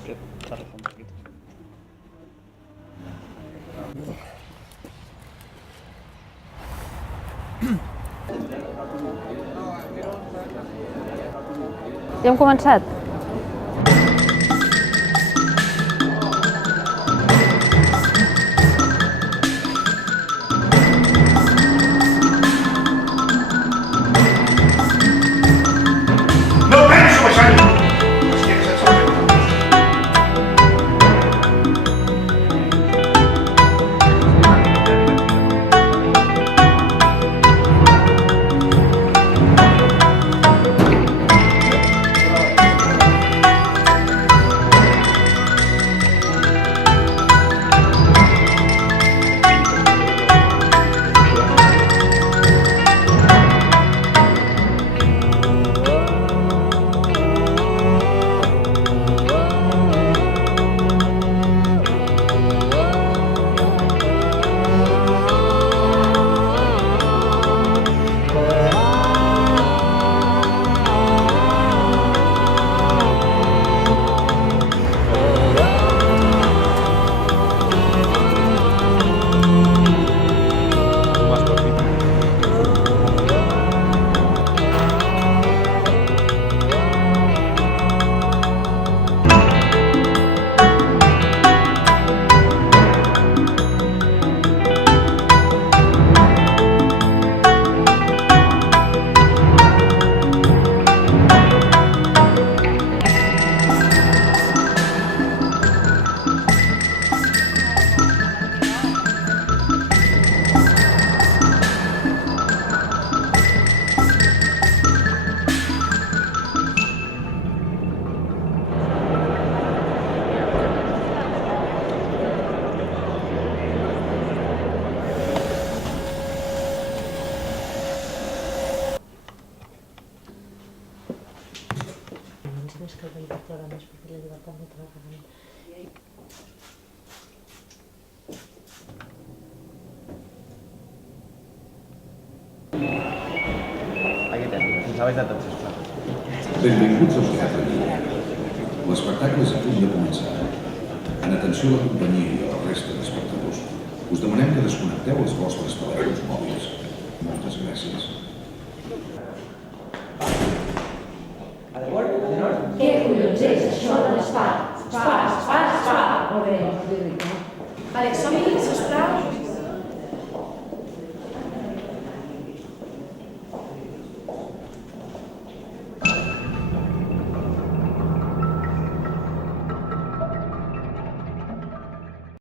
que tarda un poquito. Ja hem començat? No penso baixar-hi! És que el veritat t'haurà més perquè la llibertat no te la regalem. Aquí tens, fins a baix de tot, sisplau. Benvinguts al Teatre. L'espectacle és a punt de començar. En atenció a la companyia i a la resta d'espectadors, us demanem que desconnecteu els vostres telèfons mòbils. Moltes gràcies. Què collons és això de l'espa? Espa! Molt bé. Àlex, som-hi, sisplau.